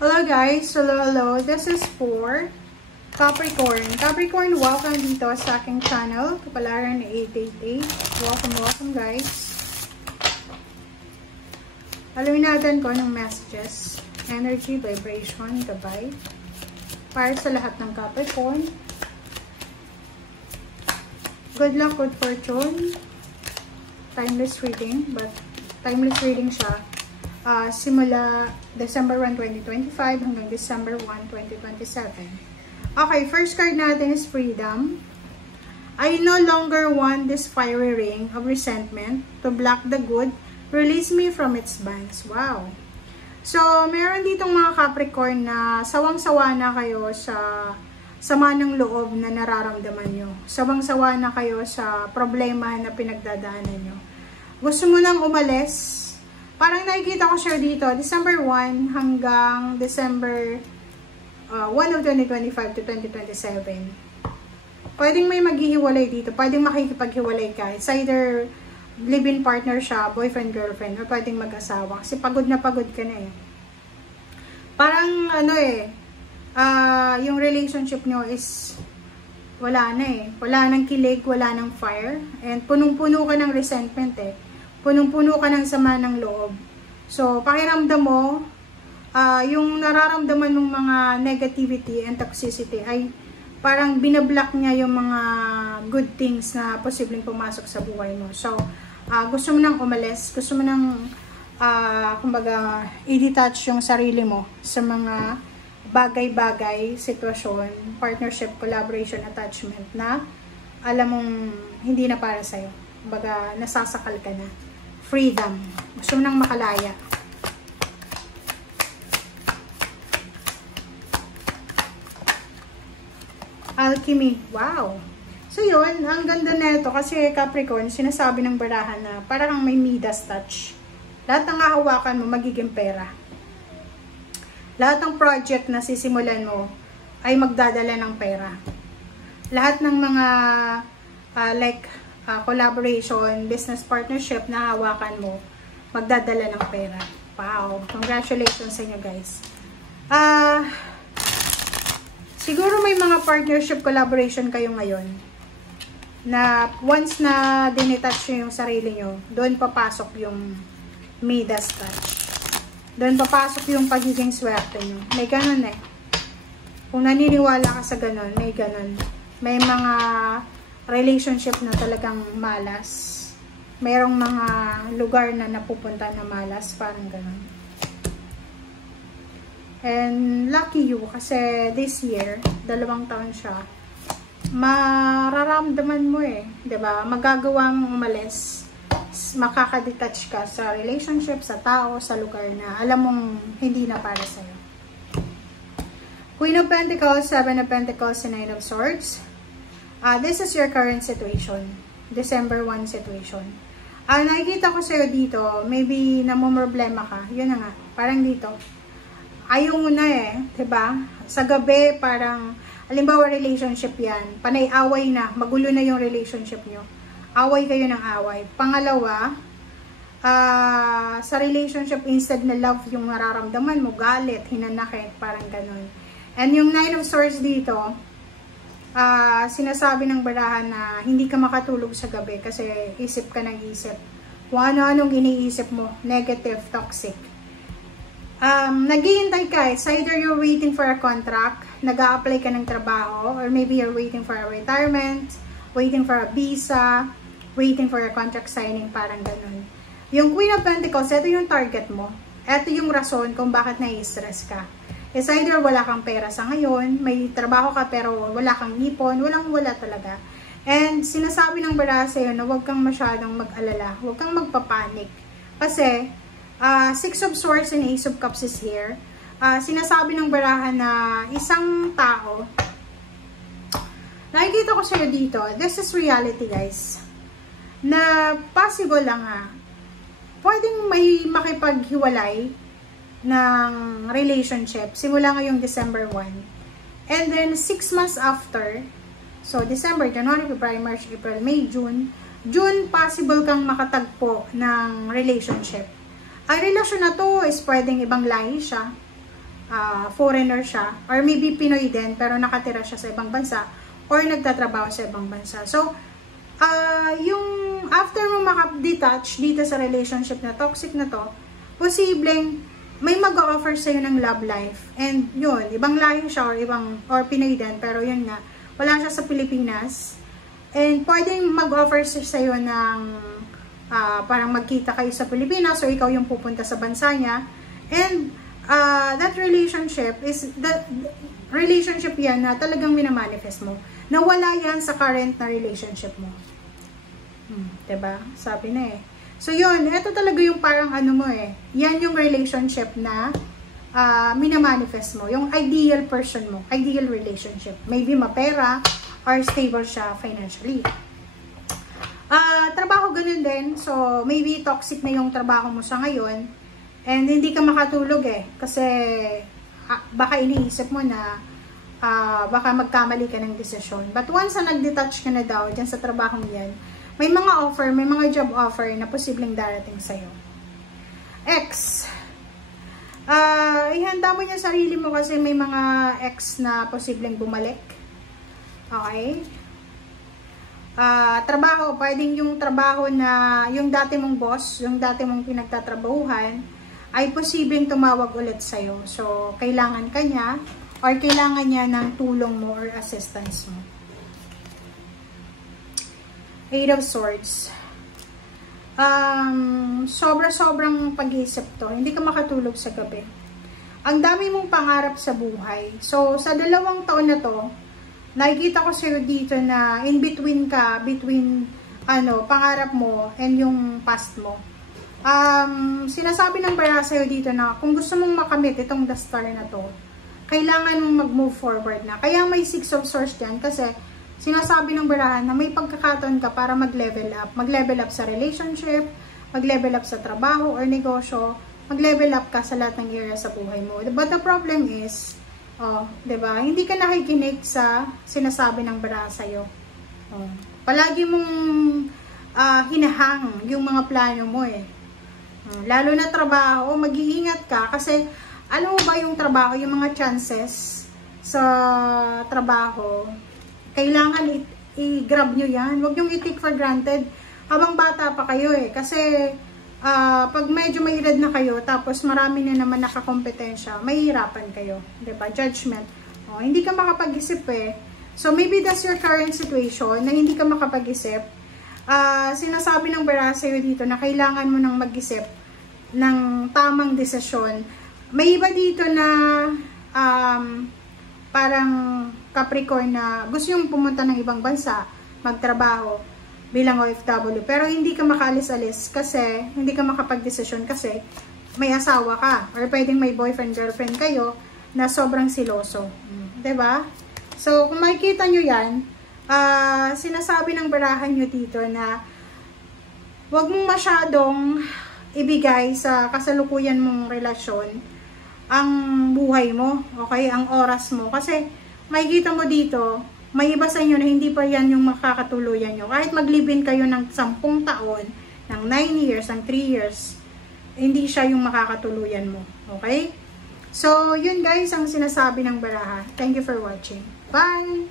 Hello guys, hello. This is for Capricorn. Capricorn, welcome dito sa aking channel, Kapalaran 888. Welcome guys. Alamin natin kung anong messages, energy, vibration, gabay para sa lahat ng Capricorn. Good luck, good fortune. Timeless reading, but timeless reading siya. Simula December 1, 2025 hanggang December 1, 2027. Okay, first card natin is Freedom. I no longer want this fiery ring of resentment to block the good. Release me from its bands. Wow. So, meron ditong mga Capricorn na sawang-sawa na kayo sa sama ng loob na nararamdaman nyo. Sawang-sawa na kayo sa problema na pinagdadaanan nyo. Gusto mo nang umalis. Parang nakikita ko siya dito, December 1 hanggang December 1 of 2025 to 2027. Pwedeng may maghihiwalay dito, pwedeng makikipaghiwalay ka. It's either live-in partner siya, boyfriend, girlfriend, or pwedeng mag-asawa. Kasi pagod na pagod ka na eh. Parang ano eh, yung relationship nyo is wala na eh. Wala nang kilig, wala nang fire. And punong-puno ka ng resentment eh. Punong-puno ka ng sama ng loob. So, pakiramdam mo, yung nararamdaman ng mga negativity and toxicity ay parang binablock niya yung mga good things na posibleng pumasok sa buhay mo. So, gusto mo nang umalis, gusto mo nang, kumbaga, i-detach yung sarili mo sa mga bagay-bagay, sitwasyon, partnership, collaboration, attachment na alam mong hindi na para sa'yo. Kumbaga, nasasakal ka na. Freedom. Gusto mo nang makalaya. Alchemy. Wow. So yun, ang ganda nito kasi Capricorn, sinasabi ng barahan na parang may Midas touch. Lahat ng hahawakan mo magiging pera. Lahat ng project na sisimulan mo ay magdadala ng pera. Lahat ng mga collaboration, business partnership na hawakan mo, magdadala ng pera. Wow! Congratulations sa inyo guys. Siguro may mga partnership collaboration kayo ngayon na once na dinetouch nyo yung sarili nyo, doon papasok yung Midas touch. Doon papasok yung pagiging swerte nyo. May ganun eh. Kung naniniwala ka sa ganun, may ganun. May mga relationship na talagang malas. Merong mga lugar na napupunta na malas, parang ganun. And lucky you kasi this year, 2 taon siya, mararamdaman mo eh, 'di ba? Magagawa mong umalis, makaka-detach ka sa relationship, sa tao, sa lugar na alam mong hindi na para sa'yo. Queen of Pentacles, Seven of Pentacles, and Nine of Swords. This is your current situation. December 1 situation. Nakikita ko sa'yo dito, maybe namumroblema ka. Yun na nga, parang dito. Ayaw mo na eh, diba? Sa gabi, parang, halimbawa relationship yan, panay-away na, magulo na yung relationship nyo. Away kayo ng away. Pangalawa, sa relationship, instead na love yung nararamdaman mo, galit, hinanakit, parang ganun. And yung Nine of Swords dito, sinasabi ng barahan na hindi ka makatulog sa gabi kasi isip ka ng isip. Kung ano-anong iniisip mo, negative, toxic. Naghihintay ka. It's either you're waiting for a contract, nag-a-apply ka ng trabaho, or maybe you're waiting for a retirement, waiting for a visa, waiting for a contract signing, parang ganun. Yung Queen of Pentacles, ito yung target mo. Ito yung rason kung bakit nai-stress ka. It's either wala kang pera sa ngayon, may trabaho ka pero wala kang ipon, walang-wala talaga. And sinasabi ng baraha sa'yo na huwag kang masyadong mag-alala, huwag kang magpapanik. Kasi, Six of Swords and Ace of Cups is here. Sinasabi ng baraha na isang tao, nakikita ko sa'yo dito, this is reality guys, na possible lang pwedeng may makipaghiwalay ng relationship simula ngayong December 1. And then 6 months after, so December, January, February, March, April, May, June, possible kang makatagpo ng relationship. Ang relasyon na to is pwedeng ibang lahi siya, foreigner siya, or maybe Pinoy din, pero nakatira siya sa ibang bansa, or nagtatrabaho sa ibang bansa. So, yung after mo maka-detach dito sa relationship na toxic na to, posibleng may mag-offer sa'yo ng love life. And yun, ibang lahi siya or Pinoy din, pero yun nga, wala siya sa Pilipinas. And pwedeng mag-offer siya sa'yo ng parang magkita kayo sa Pilipinas, so ikaw yung pupunta sa bansa niya. And that relationship is the relationship yan na talagang minamanifest mo. Nawala yan sa current na relationship mo. Diba? Sabi na eh. So yun, ito talaga yung parang ano mo eh. Yan yung relationship na minamanifest mo. Yung ideal person mo. Ideal relationship. Maybe mapera or stable siya financially. Trabaho ganun din. So maybe toxic na yung trabaho mo sa ngayon. And hindi ka makatulog eh. Kasi baka iniisip mo na baka magkamali ka ng desisyon. But once na nag-detach ka na daw dyan sa trabaho yan, may mga offer, may mga job offer na posibleng darating sa'yo. X. Ihanda mo yung sarili mo kasi may mga X na posibleng bumalik. Okay? Trabaho, pwedeng yung trabaho na yung dati mong boss, yung dati mong pinagtatrabahuhan, ay posibleng tumawag ulit sa'yo. So, kailangan ka niya or kailangan niya ng tulong mo or assistance mo. Eight of Swords. Sobrang pag-iisip to. Hindi ka makatulog sa gabi. Ang dami mong pangarap sa buhay. So, sa 2 taon na to, nakikita ko sa'yo dito na in between ka, between pangarap mo and yung past mo. Sinasabi ng bara sa'yo dito na kung gusto mong makamit itong the star na to, kailangan mong mag-move forward na. Kaya may 6 of Swords dyan kasi sinasabi ng barahan na may pagkakataon ka para mag-level up. Mag-level up sa relationship, mag-level up sa trabaho or negosyo, mag-level up ka sa lahat ng area sa buhay mo. But the problem is, diba, hindi ka nakikinig sa sinasabi ng barahan sa'yo. Palagi mong hinahang yung mga plano mo eh. Lalo na trabaho, mag-iingat ka kasi ano ba yung trabaho, yung mga chances sa trabaho, kailangan i-grab nyo yan. Huwag nyo i-take for granted habang bata pa kayo eh. Kasi pag medyo may edad na kayo, tapos marami na naman nakakompetensya, mahihirapan kayo. Diba? Judgment. Hindi ka makapag-isip eh. So maybe that's your current situation na hindi ka makapag-isip. Sinasabi ng bara sa'yo dito na kailangan mo nang mag-isip ng tamang desisyon. May iba dito na parang Capricorn na gusto yung pumunta ng ibang bansa, magtrabaho bilang OFW. Pero hindi ka makalis-alis kasi, hindi ka makapag-desisyon kasi may asawa ka. Or pwedeng may boyfriend, girlfriend kayo na sobrang siloso. Diba? So, kung makikita nyo yan, sinasabi ng barahan nyo dito na huwag mong masyadong ibigay sa kasalukuyan mong relasyon ang buhay mo, okay? Ang oras mo. Kasi, makikita mo dito, may iba sa inyo na hindi pa yan yung makakatuluyan nyo. Kahit mag-live-in kayo ng 10 taon, ng 9 years, ng 3 years, hindi siya yung makakatuluyan mo. Okay? So, yun guys, ang sinasabi ng baraha. Thank you for watching. Bye!